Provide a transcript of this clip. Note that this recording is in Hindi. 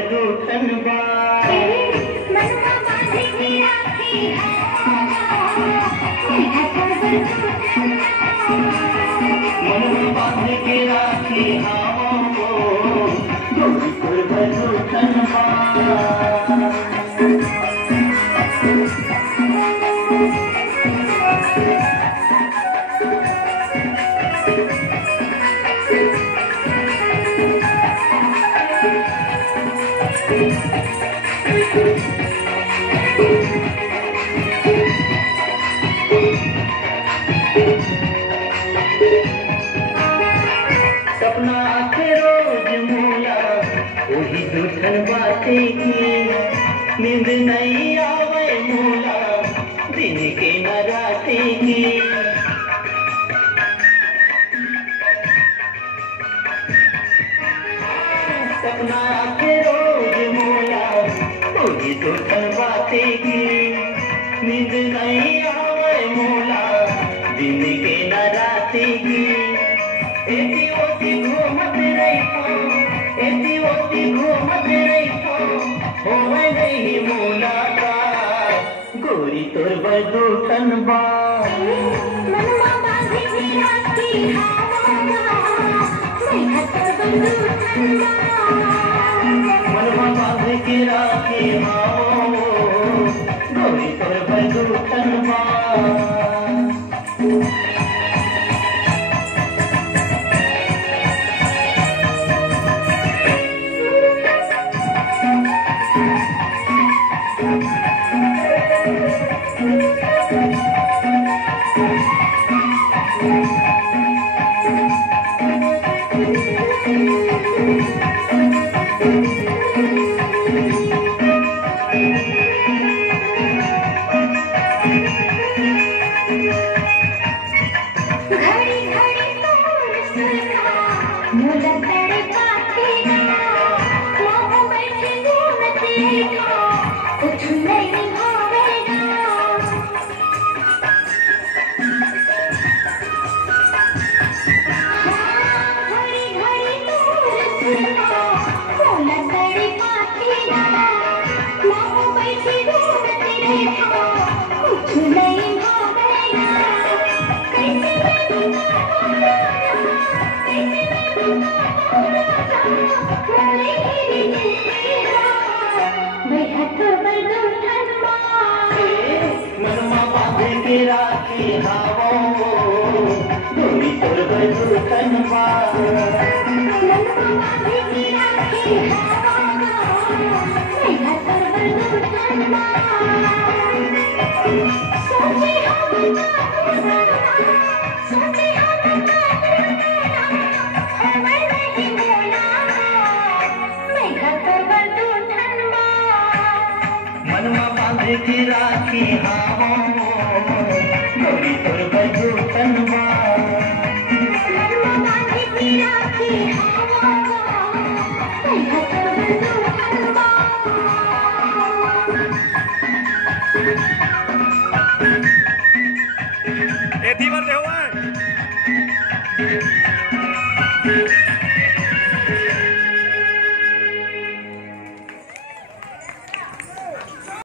बदूठन बा मनवा बांधे के राखी मनवा बांधे के राखी गोरी तोर बदूठन बा सपना के रोज मोला वही दूठन बातें की नींद नहीं आवे मोला दिन के न रातें की सपना के रोज मोला वही दूठन बातें की नींद नहीं आवे मोला दिन के न रातें की एती ओती घूमत रही होवे नहीं मुलाकात गोरी तोर बदूठन बा मनवा बांधे के राखी मनवा बांधे के राखी गोरी तोर बदूठन बा मनवा बांधे के राखी गोरी तोर बदूठन बा मनवा बांधे के राखी गोरी तोर बदूठन बा ए दीवार दे हुआ है